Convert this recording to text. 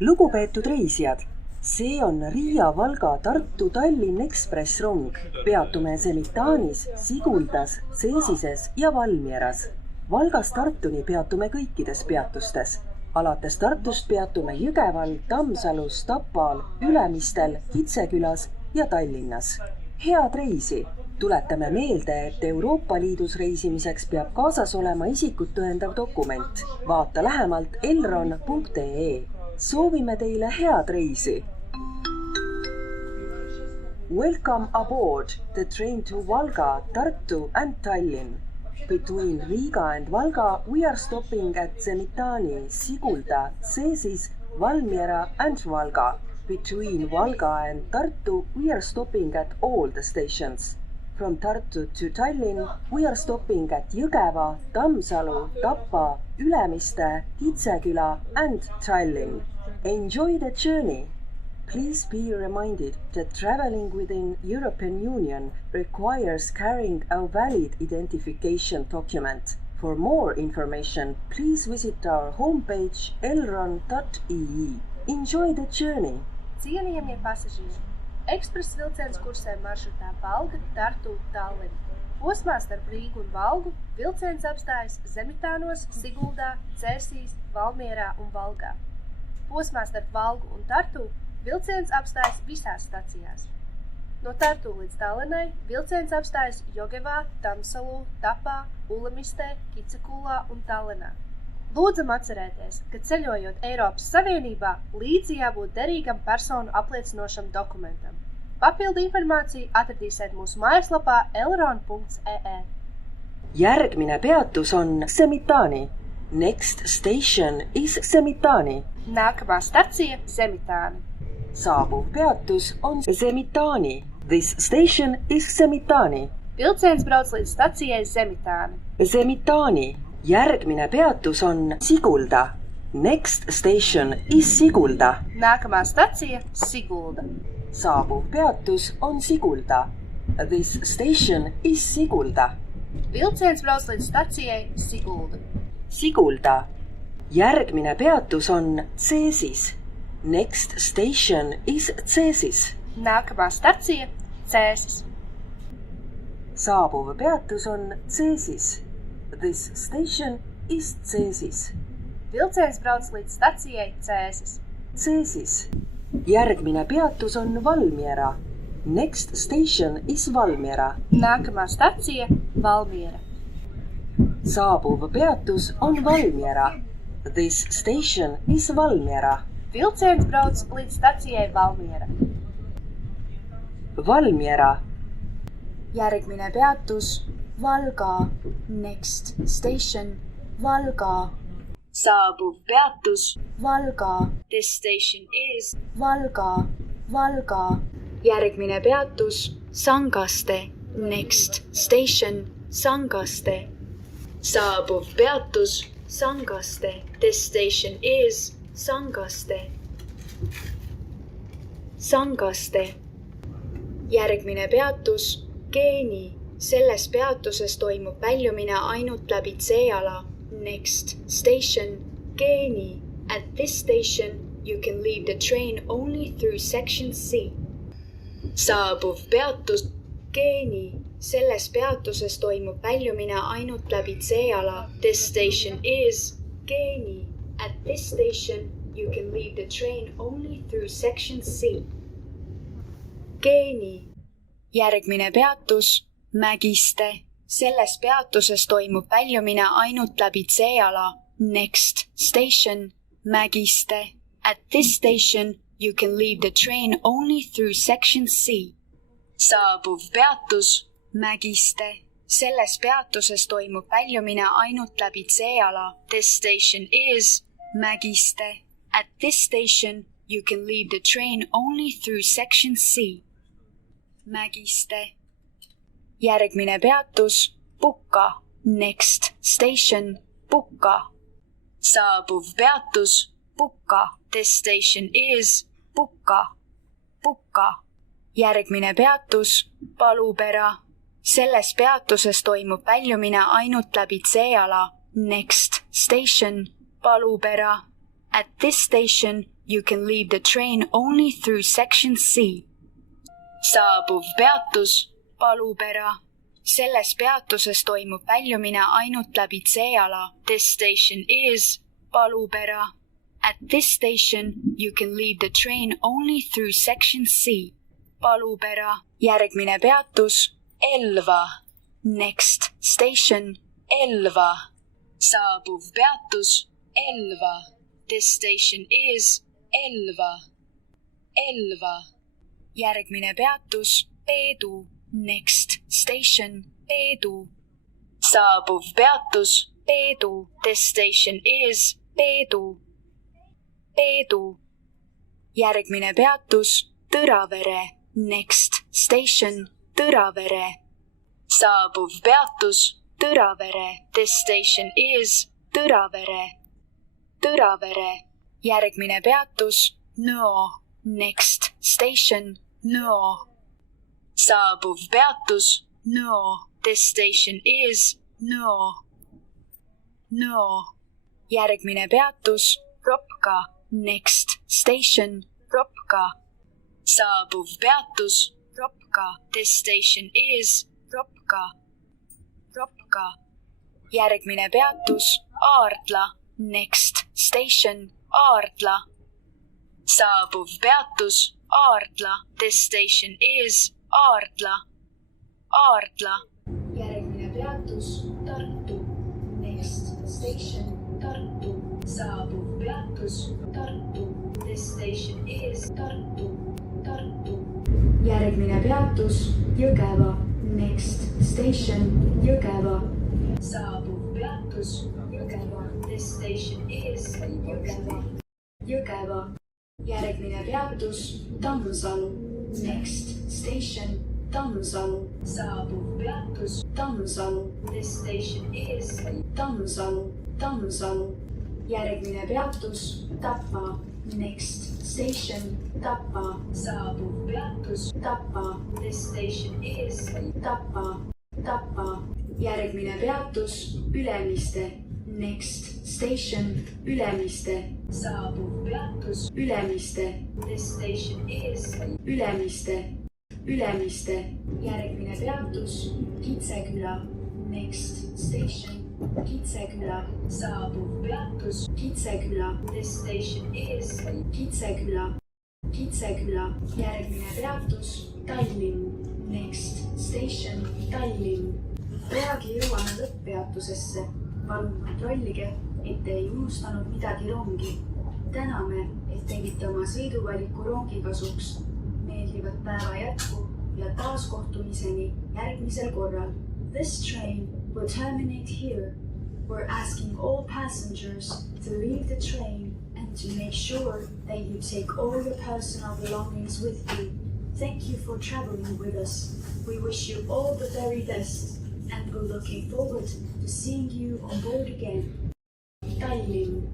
Lugupeetud reisijad, see on Riia, Valga, Tartu, Tallinn Ekspress rong. Peatume Semitaanis, Siguldas, Ceesises ja Valmieras. Valgast Tartuni peatume kõikides peatustes. Alates Tartust peatume Jõgeval, Tammsalus, Tapal, Ülemistel, Kitsekülas ja Tallinnas. Head reisi! Tuletame meelde, et Euroopa Liidus reisimiseks peab kaasas olema isikut tõendav dokument. Vaata lähemalt elron.ee. Soovime teile head reisi! Welcome aboard the train to Valga, Tartu and Tallinn. Between Riga and Valga, we are stopping at Semitani, Sigulda, Ceesis, Valmiera and Valga. Between Valga and Tartu, we are stopping at all the stations. From Tartu to Tallinn, we are stopping at Jõgeva, Tammsalu, Tapa, Ülemiste, Kitseküla and Tallinn. Enjoy the journey! Please be reminded that traveling within European Union requires carrying a valid identification document. For more information, please visit our homepage elron.ee. Enjoy the journey! Cienījamie pasažieri! Ekspres vilciens kursē maršrutā Valga, Tartu, Tallinn. Posmā starp Rīgu un Valgu vilciens apstājas Zemitānos, Siguldā, Ceesīs, Valmierā un Valgā. Posmā starp Valgu un Tartu vilciens apstājas visās stacijās. No Tartu līdz Tallinnai vilciens apstājas Jogevā, Tammsalu, Tapā, Ulemistē, Kitsekulā un Tallinā. Lūdzam atcerēties, ka ceļojot Eiropas Savienībā līdzi jābūt derīgam personu apliecinošam dokumentam. Papildu informāciju atradīsiet mūsu mājaslapā elron.ee. Järgmine peatus on Semitani. Next station is Semitani. Nākamā stacija Semitāni. Saabuv peatus on Semitani. This station is Semitani. Vilciens brauc līdz stacijai Semitāni. Semitani. Järgmine peatus on Sigulda. Next station is Sigulda. Nākamā stacija Sigulda. Saabuv peatus on Sigulda. This station is Sigulda. Vilciens brauc līdz stacijai Sigulda. Sigulda. Järgmine peatus on Ceesis. Next station is Ceesis. Nākamā stacija Ceesis. Saabuv peatus on Ceesis. This station is Ceesis. Vilciens brauc līdz stacijai Ceesis. Ceesis. Järgmine peatus on Valmiera. Next station is Valmiera. Nākamā stacija Valmiera. Saabuv peatus on Valmiera. This station is Valmiera. Vilciens brauc līdz stacijai Valmiera. Valmiera. Järgmine peatus Valga. Next station Valga. Saabuv peatus Valga. This station is Valga. Valga. Järgmine peatus Sangaste. Next station Sangaste. Saabuv peatus Sangaste. This station is Sangaste. Sangaste. Järgmine peatus Geeni. Selles peatuses toimub väljumine ainult läbi C-ala. Next station Geeni. At this station you can leave the train only through section C. Saabuv peatus Geeni. Selles peatuses toimub väljumine ainult läbi C-ala. This station is Geeni. At this station you can leave the train only through section C. Geeni. Järgmine peatus Mägiste. Selles peatuses toimub väljumine ainult läbi C-ala. Next station Mägiste. At this station you can leave the train only through section C. Saabuv peatus Mägiste. Selles peatuses toimub väljumine ainult läbi C-ala. This station is Mägiste. At this station you can leave the train only through section C. Mägiste. Järgmine peatus Puka. Next station Puka. Saabuv peatus Puka. This station is Puka. Puka. Järgmine peatus Palupera. Selles peatuses toimub väljumine ainult läbi C-ala. Next station Palupera. At this station you can leave the train only through section C. Saabuv peatus. Palupera. Selles peatuses toimub väljumine ainult läbi C-ala. This station is. Palupera. At this station, you can leave the train only through section C. Palupera. Järgmine peatus. Elva. Next station. Elva. Saabuv peatus. Elva. This station is. Elva. Elva. Järgmine peatus. Peedu. Next station. Peedu. Saabuv peatus. Peedu. This station is. Peedu. Peedu. Järgmine peatus. Tõravere. Next station. Tõravere. Saabuv peatus. Tõravere. This station is. Tõravere. Tõravere. Järgmine peatus. Nõo. Next station. Nõo. Saabuv peatus. Nõo. This station is. Nõo. Nõo. Järgmine peatus. Ropka. Next station. Ropka. Saabuv peatus. Ropka. This station is. Ropka. Ropka. Järgmine peatus. Aardla. Next station. Aardla. Saabuv peatus. Aardla. This station is. Aardla. Aardla. Järgmine peatus. Tartu. Next station. Tartu. Saabuv peatus. Tartu. This station is. Tartu. Tartu. Järgmine peatus. Jõgeva. Next station. Jõgeva. Saabuv peatus. Jõgeva. This station is. Jõgeva. Jõgeva. Järgmine peatus. Tammsalu. Next station. Tammsalu. Saabuv peatus. Tammsalu. This station is. Tammsalu. Tammsalu. Järgmine peatus. Tapa. Next station. Tapa. Saabuv peatus. Tapa. This station is. Tapa. Tapa. Järgmine peatus. Ülemiste. Next station. Ülemiste. Saabuv peatus. Ülemiste. This station is. Ülemiste. Ülemiste. Järgmine peatus. Kitseküla. Next station. Kitseküla. Saabuv peatus. Kitseküla. This station is. Kitseküla. Kitseküla. Järgmine peatus. Tallinn. Next station. Tallinn. Peagi jõuame lõpppeatusesse. Palun kontrollige, et te ei unustanud midagi rongi. Täname, et tegite oma sõiduvaliku rongi kasuks. Meeldivat päeva jätku ja taas kohtumiseni järgmisel korral. This train will terminate here. We're asking all passengers to leave the train and to make sure that you take all your personal belongings with you. Thank you for traveling with us. We wish you all the very best and we're looking forward to seeing you on board again. Tallinn.